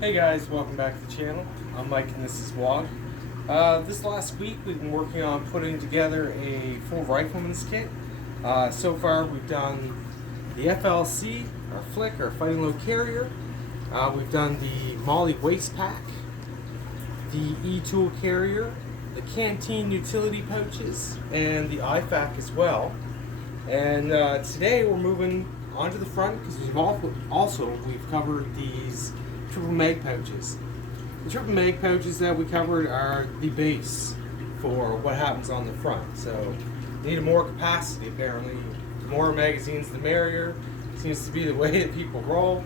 Hey guys, welcome back to the channel. I'm Mike and this is Wog. This last week we've been working on putting together a full rifleman's kit. So far we've done the FLC, our flick, our fighting load carrier. We've done the Molly waist pack, the E-tool carrier, the canteen utility pouches, and the IFAC as well. And today we're moving onto the front because we've covered these triple mag pouches. The triple mag pouches that we covered are the base for what happens on the front. So you need more capacity apparently. The more magazines the merrier. Seems to be the way that people roll.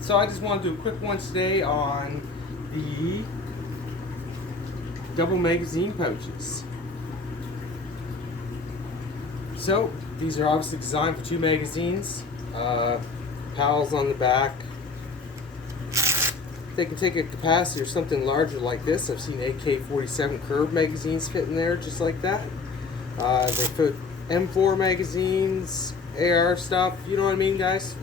So I just want to do a quick one today on the double magazine pouches. So these are obviously designed for two magazines. Pals on the back. They can take a capacity or something larger like this. I've seen AK-47 curved magazines fit in there just like that. They put M4 magazines, AR stuff, you know what I mean, guys?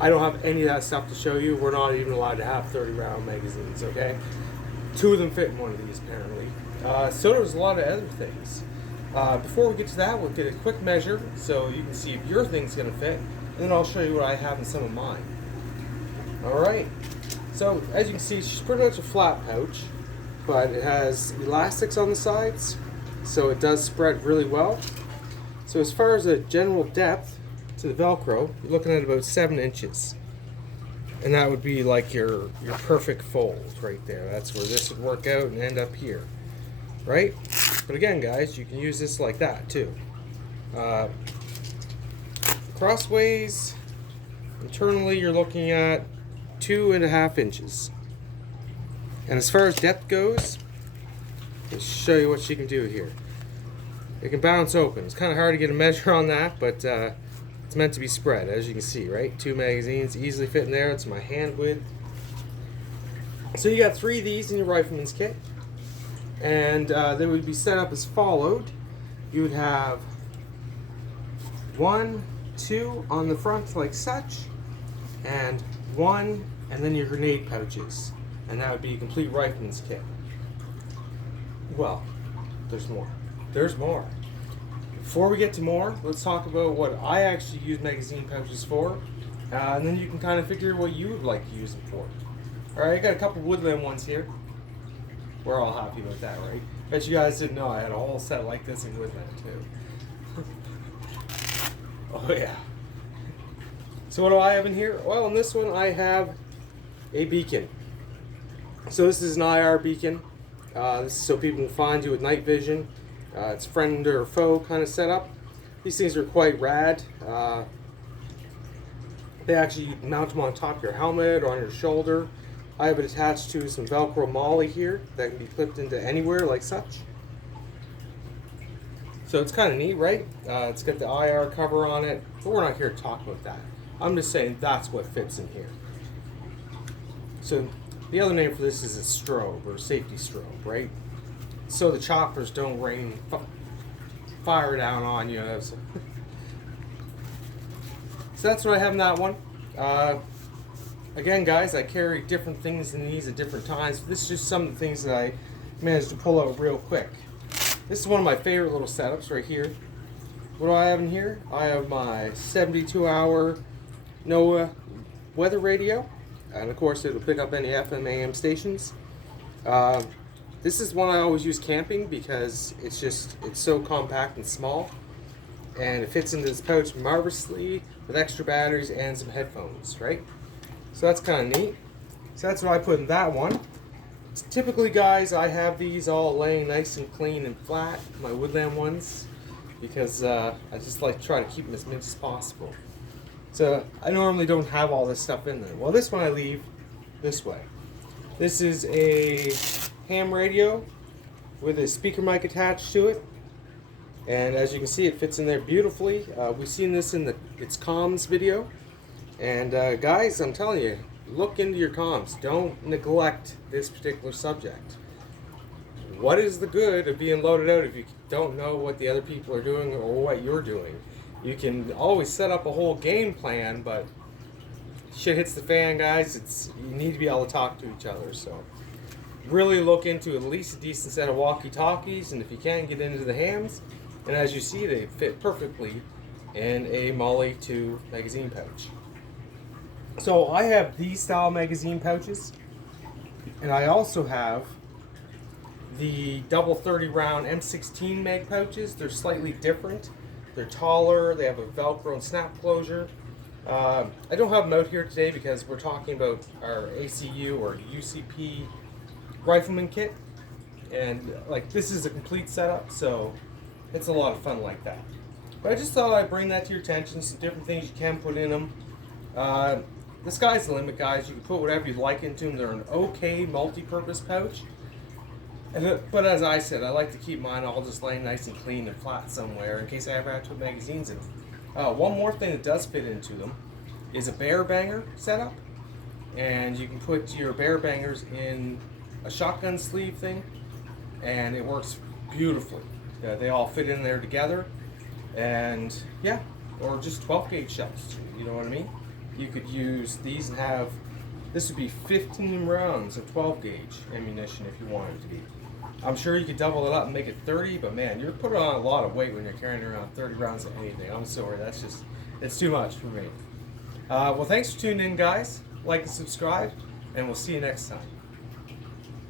I don't have any of that stuff to show you. We're not even allowed to have 30 round magazines, okay? Two of them fit in one of these apparently. So there's a lot of other things. Before we get to that, we'll get a quick measure so you can see if your thing's gonna fit, and then I'll show you what I have in some of mine. Alright, so as you can see, she's pretty much a flat pouch, but it has elastics on the sides, so it does spread really well. So as far as the general depth to the Velcro, you're looking at about 7 inches. And that would be like your perfect fold right there. That's where this would work out and end up here. Right? But again, guys, you can use this like that too. Crossways, internally you're looking at 2.5 inches. And as far as depth goes, let's show you what she can do here. It can bounce open. It's kind of hard to get a measure on that, but it's meant to be spread, as you can see, right? 2 magazines easily fit in there. It's my hand width. So you got 3 of these in your rifleman's kit, and they would be set up as followed. You would have 1, 2 on the front like such, and 1, and then your grenade pouches, and that would be a complete rifleman's kit. Well, there's more. There's more. Before we get to more, let's talk about what I actually use magazine pouches for, and then you can kind of figure what you would like to use them for. Alright, I got a couple woodland ones here. We're all happy about that, right? Bet you guys didn't know I had a whole set like this in woodland too. Oh yeah. So what do I have in here? Well, in this one I have a beacon. So this is an IR beacon. This is so people can find you with night vision. It's friend or foe kind of setup. These things are quite rad. They actually mount them on top of your helmet or on your shoulder. I have it attached to some Velcro Molly here that can be clipped into anywhere like such. So it's kind of neat, right? It's got the IR cover on it, but we're not here to talk about that. I'm just saying that's what fits in here. So the other name for this is a strobe, or safety strobe, right? So the choppers don't rain fire down on you. So that's what I have in that one. Again, guys, I carry different things in these at different times. This is just some of the things that I managed to pull out real quick. This is one of my favorite little setups right here. What do I have in here? I have my 72-hour NOAA weather radio, and of course it'll pick up any FM AM stations. This is one I always use camping because it's so compact and small, and it fits into this pouch marvelously with extra batteries and some headphones, right? So that's kind of neat. So that's what I put in that one. Typically, guys, I have these all laying nice and clean and flat, my woodland ones, because I just like to try to keep them as mint as possible. So I normally don't have all this stuff in there. Well, this one I leave this way. This is a ham radio with a speaker mic attached to it, and as you can see, it fits in there beautifully. We've seen this in its comms video, and guys, I'm telling you, look into your comms. Don't neglect this particular subject. What is the good of being loaded out if you don't know what the other people are doing or what you're doing? You can always set up a whole game plan, but shit hits the fan, guys, you need to be able to talk to each other. So really look into at least a decent set of walkie-talkies, and if you can, get into the hams. And as you see, they fit perfectly in a Molly 2 magazine pouch. So I have these style magazine pouches, and I also have the double 30 round M16 mag pouches. They're slightly different. They're taller, they have a Velcro and snap closure. I don't have them out here today because we're talking about our ACU or UCP rifleman kit, and like this is a complete setup, so it's a lot of fun like that. But I just thought I'd bring that to your attention, some different things you can put in them. The sky's the limit, guys. You can put whatever you'd like into them. They're an okay multi-purpose pouch. But as I said, I like to keep mine all just laying nice and clean and flat somewhere in case I ever have to put magazines in them. One more thing that does fit into them is a bear banger setup. And you can put your bear bangers in a shotgun sleeve thing, and it works beautifully. They all fit in there together. And yeah, or just 12 gauge shells, you know what I mean? You could use these and have, this would be 15 rounds of 12 gauge ammunition if you wanted to be. I'm sure you could double it up and make it 30, but man, you're putting on a lot of weight when you're carrying around 30 rounds of anything. I'm sorry, it's too much for me. Well, thanks for tuning in, guys. Like and subscribe, and we'll see you next time.